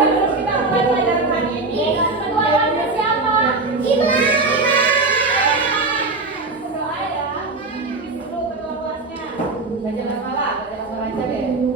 sebelum kita mulai pelajaran hari ini, ketua kelasnya siapa? Iman. Berdoa ya. Dulu ketua kelasnya. Baca hafalah aja deh.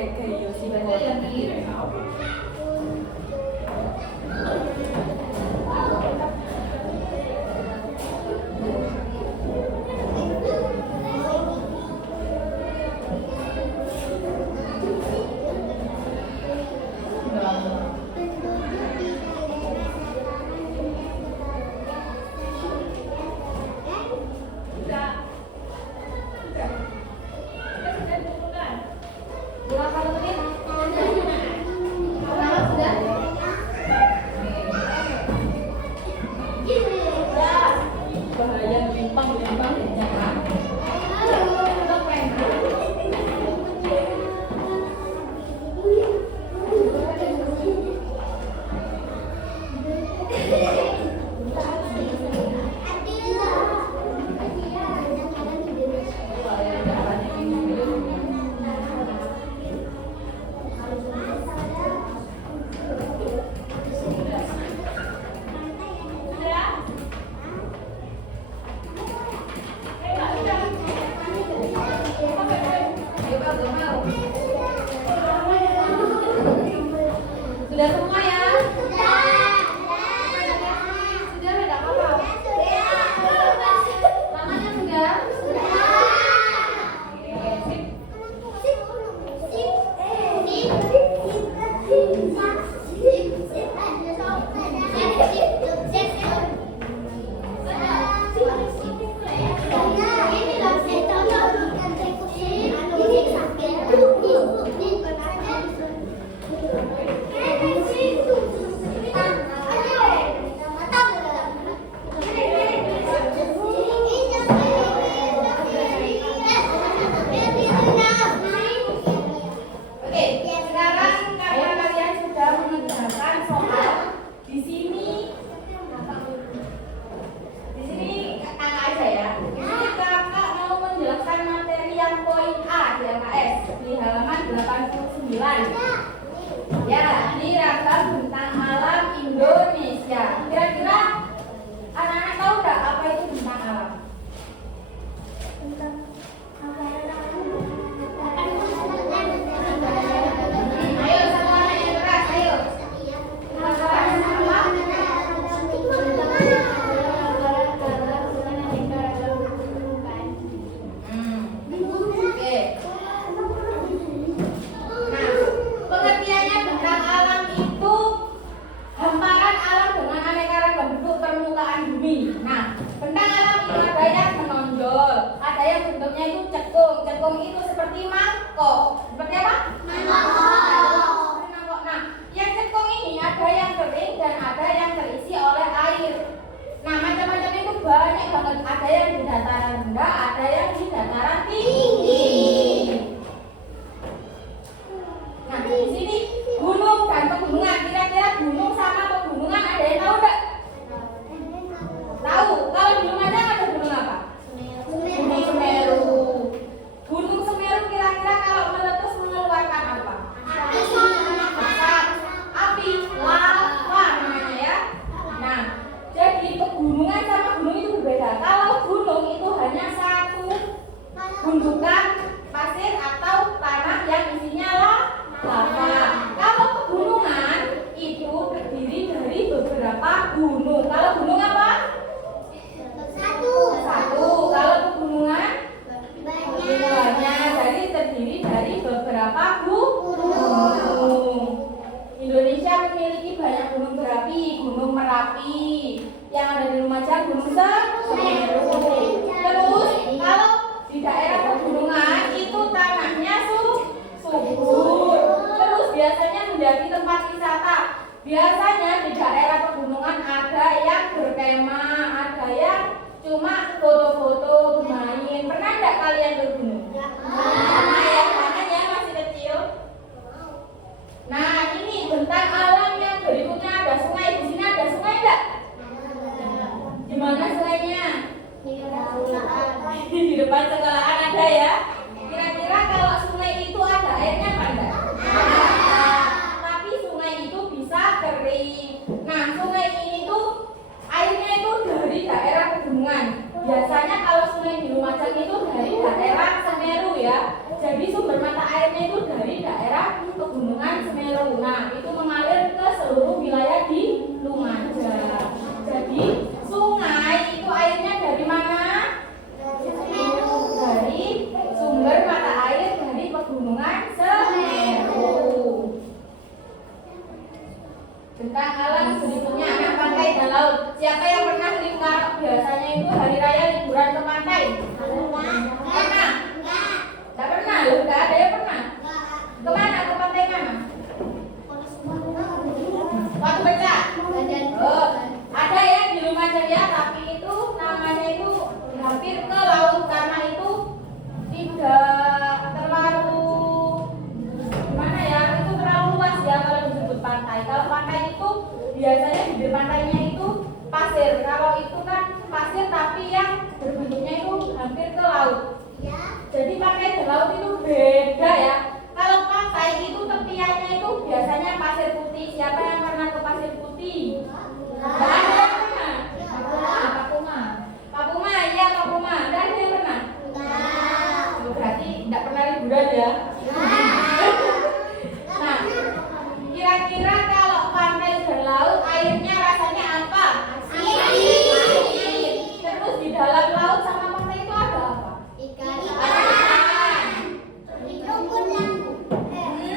kayak Yosi Baca yang kiri. bahaya timpang jangan. Sudah semua ya? Sudah tidak apa-apa? Tangannya sudah? Oke, sekarang karena kalian sudah mengerjakan soal di sini kakak aja ya. Di sini kakak mau menjelaskan materi yang poin A di LKS di halaman 89. Ya, ini ragam bentang alam Indonesia. Kira-kira anak-anak tahu nggak apa itu bentang alam? Ayo semuanya yang keras, ayo. Oke. Nah, pengertiannya bentang alam itu hamparan alam dengan aneka ragam bentuk permukaan bumi. Nah, bentang alam itu ada yang menonjol, ada yang bentuknya itu cekung. Cekung itu seperti mangkok. Seperti apa? Mangkok. Nah, yang cekung ini ada yang kering dan ada yang terisi oleh air. Nah, macam-macam itu banyak banget. Ada yang di dataran rendah, ada yang di dataran tinggi. Nah, di sini gunung dan pegunungan. Kira-kira gunung sama pegunungan ada yang tahu nggak? Tahu. Kalau di Lumajang ada gunung apa? Gunung Semeru. Gunung Semeru kira-kira kalau meletus mengeluarkan apa? Asap, api, lava namanya ya. Nah, jadi pegunungan sama gunung itu berbeda. Kalau gunung itu hanya satu gundukan pasir atau tanah yang isinya lava. Kalau pegunungan itu terdiri dari beberapa gunung. Kalau gunung apa? Satu. Kalau pegunungan banyak. Jadi terdiri dari beberapa gunung. Indonesia memiliki banyak gunung berapi. Gunung Merapi yang ada di Lumajang, Gunung Semeru. Terus kalau di daerah pegunungan itu tanahnya subur. Terus biasanya menjadi tempat wisata. Biasanya di daerah pegunungan ada yang berkemah, ada yang cuma foto-foto bermain. Pernah nggak kalian ke gunung? Pernah ya, makanya masih kecil. Nah, ini bentang alam yang berikutnya ada sungai. Di sini ada sungai nggak? Di mana sungainya? Di depan sekolahan ada ya. Kira-kira kalau sungai itu ada airnya apa enggak? Tapi sungai itu bisa kering. Nah, sungai ini tuh airnya itu dari daerah pegunungan. Biasanya kalau sungai di Lumajang itu dari daerah Semeru ya. Jadi Siapa yang pernah kalau biasanya itu hari raya liburan ke pantai? Pernah? Enggak pernah, loh, enggak ada yang pernah. Kemana? Ke pantai mana? Batu Becak. Oh, ada ya di Lumajang, tapi itu namanya itu hampir ke laut karena itu tidak terlalu gimana ya, itu terlalu luas ya kalau disebut pantai. Kalau pantai itu biasanya di pantainya itu pasir. Kalau itu kan pasir tapi yang berbentuknya itu hampir ke laut. Jadi pantai dan laut itu beda ya. Kalau pantai itu tepiannya itu biasanya pasir putih. Siapa yang pernah ke pasir putih? Nggak ada yang pernah. Pak Puma, iya Pak Puma. Nggak ada yang pernah. Oh, berarti nggak pernah liburan ya. Nah, kira-kira kalau pantai dan laut airnya rasanya apa? Air. Terus di dalam laut sama pantai itu ada apa? Ikan.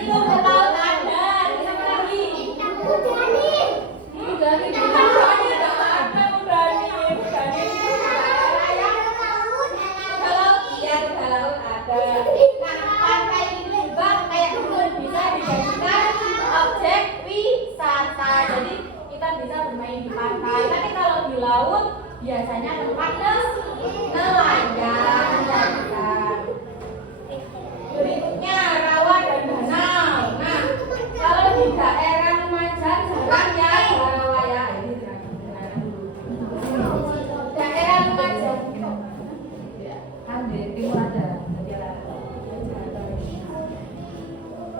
Rumput laut ada. Terus apa lagi? Udani. Iya, kuda laut ada. Nah, pantai itu juga kayak gunung bisa dijadikan objek wisata. Jadi kita bisa bermain di pantai. Tapi kalau di laut biasanya tempat nelayan. Berikutnya rawa dan danau. Nah, kalau di daerah Lumajang jarang ya rawa ya. Ini daerah Lumajang. Kan di timur ada.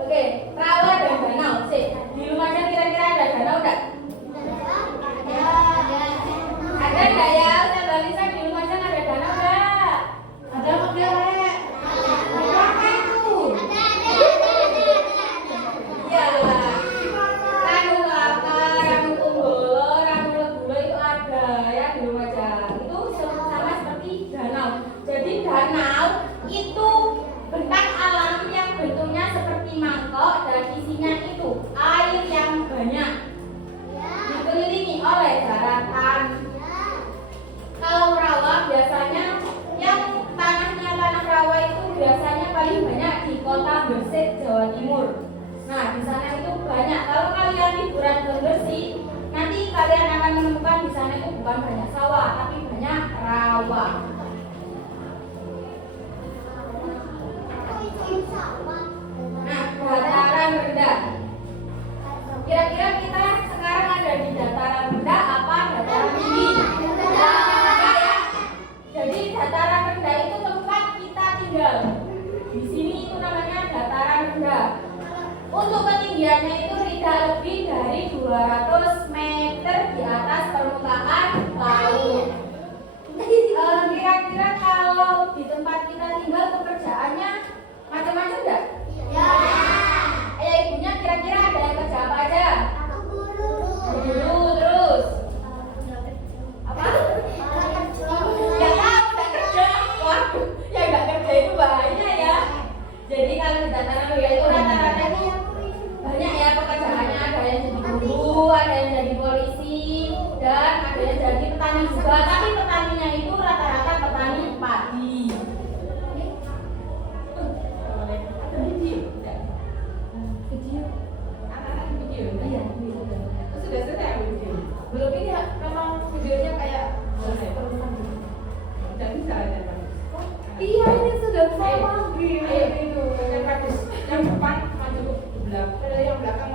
Oke, rawa dan danau. Sih, di Lumajang kira-kira ada danau enggak? Ada enggak ya? Mbak Lisa, di Lumajang ada danau enggak? Ada apa enggak? Apa itu? Iya. Ranu Laka, Ranu Kumbolo, Ranu Legulo itu ada ya di Lumajang. Itu sama seperti danau. Jadi danau itu bentang alam yang bentuknya seperti mangkok dan isinya itu air yang banyak dikelilingi oleh daratan. Kalau rawa biasanya yang tanah rawa itu biasanya paling banyak di kota Gresik, Jawa Timur. Nah, di sana itu banyak. Kalau kalian liburan ke Gresik, nanti kalian akan menemukan di sana itu bukan banyak sawah, tapi banyak rawa. Nah, dataran rendah. Kira-kira kita sekarang ada di dataran rendah apa dataran tinggi? Rendah ya. Jadi dataran rendah itu tempat kita tinggal. Di sini itu namanya dataran rendah. Untuk ketinggiannya itu tidak lebih dari 200 meter di atas permukaan laut. Kira-kira kalau di tempat kita tinggal pekerjaannya macam-macam enggak? Ya. Ibunya kira-kira ada yang kerja apa aja? Guru, terus apa? Enggak tahu, enggak kerja. Waduh, yang enggak kerja itu bahaya ya. Jadi kalau di dataran rendah itu rata-rata itu banyak ya pekerjaannya. Ada yang jadi guru, ada yang jadi polisi, dan ada yang jadi petani juga. Tapi petaninya itu rata-rata petani padi. Sudah selesai video. Belum ini memang videonya kayak tidak bisa ada. Iya, ini sudah sama. Itu yang bagus. Yang depan maju ke belakang. Yang belakang